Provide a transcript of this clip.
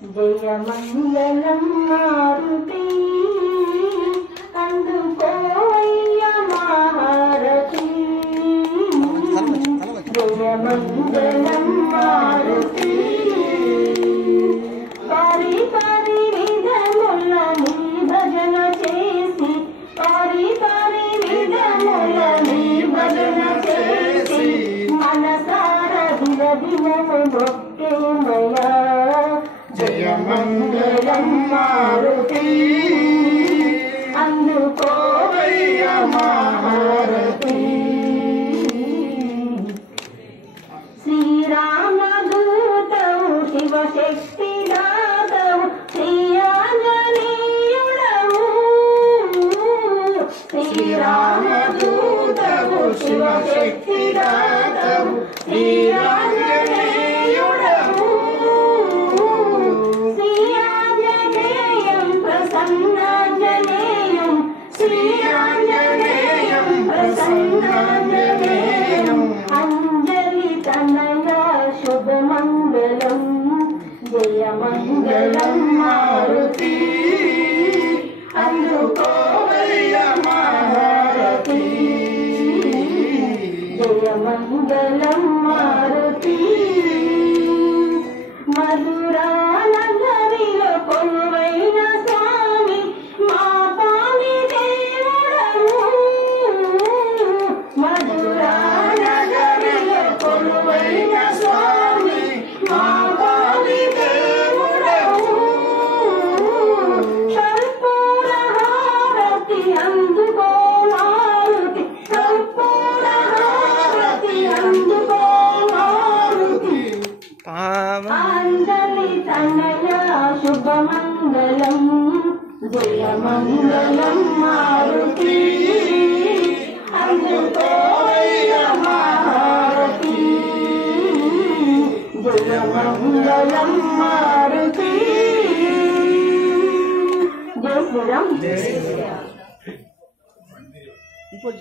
జయ మంగళం మారుతి అందుకోయ్య మహారతి జయ మంగళం మారుతి పారి పారి విధముల నీ భజన చేసి పారి పారి విధముల నీ భజన చేసి మనసార దినదినము మొక్కేమయా జయ మంగళం మారుతి అందుకోవయ్య మహారతి శ్రీరామదూతవు శివశక్తి దాతవు శ్రీఆంజనేయుడవు శ్రీరామదూతవు శివశక్తి దాతవు శ్రీఆంజనేయుడవు శ్రీఆంజనేయం ప్రసన్నాంజనేయం శ్రీఆంజనేయం ప్రసన్నాంజనేయం అంజలి తనయ శుభమంగళం జయ మంగళం మారుతి అందుకోవయ్య మహారతి జయ మంగళం మారుతి మధురా నగరిలో కొలువైన స్వామి మా పాలి దేవుడవు మధురా నగరిలో కొలువైన స్వామి మా పాలి దేవుడవు కర్పూర హారతి అందుకో మారుతి కర్పూర హారతి అందుకో మారుతి అంజలి తనయ శుభమంగళం జయ మంగళం మారుతి అందుకోయ్య మహారతి జయ మంగళం మారుతి జయ శ్రీరామ్.